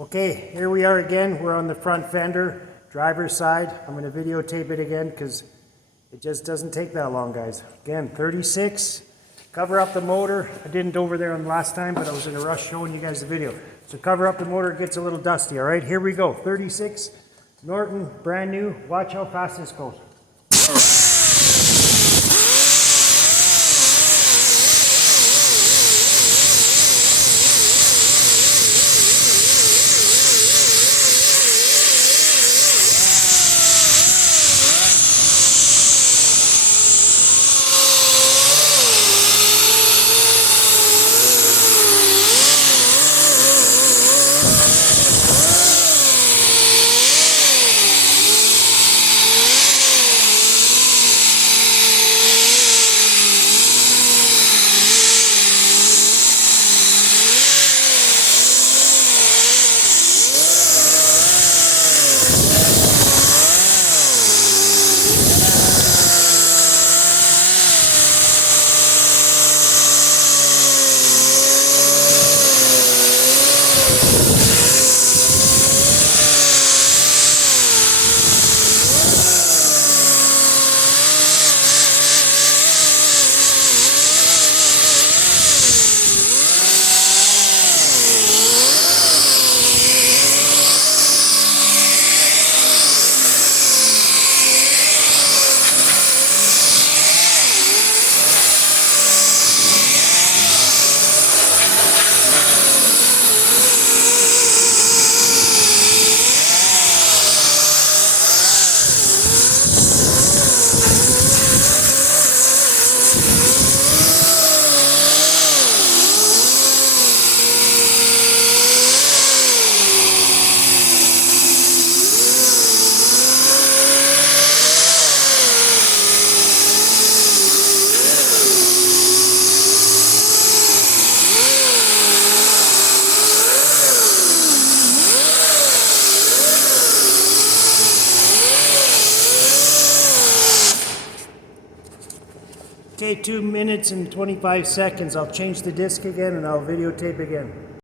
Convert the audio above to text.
Okay, here we are again. We're on the front fender, driver's side. I'm going to videotape it again because it just doesn't take that long, guys. Again, 36. Cover up the motor. I didn't over there on the last time, but I was in a rush showing you guys the video. So cover up the motor, it gets a little dusty, all right? Here we go. 36, Norton, brand new. Watch how fast this goes. Okay, 2 minutes and 25 seconds. I'll change the disc again and I'll videotape again.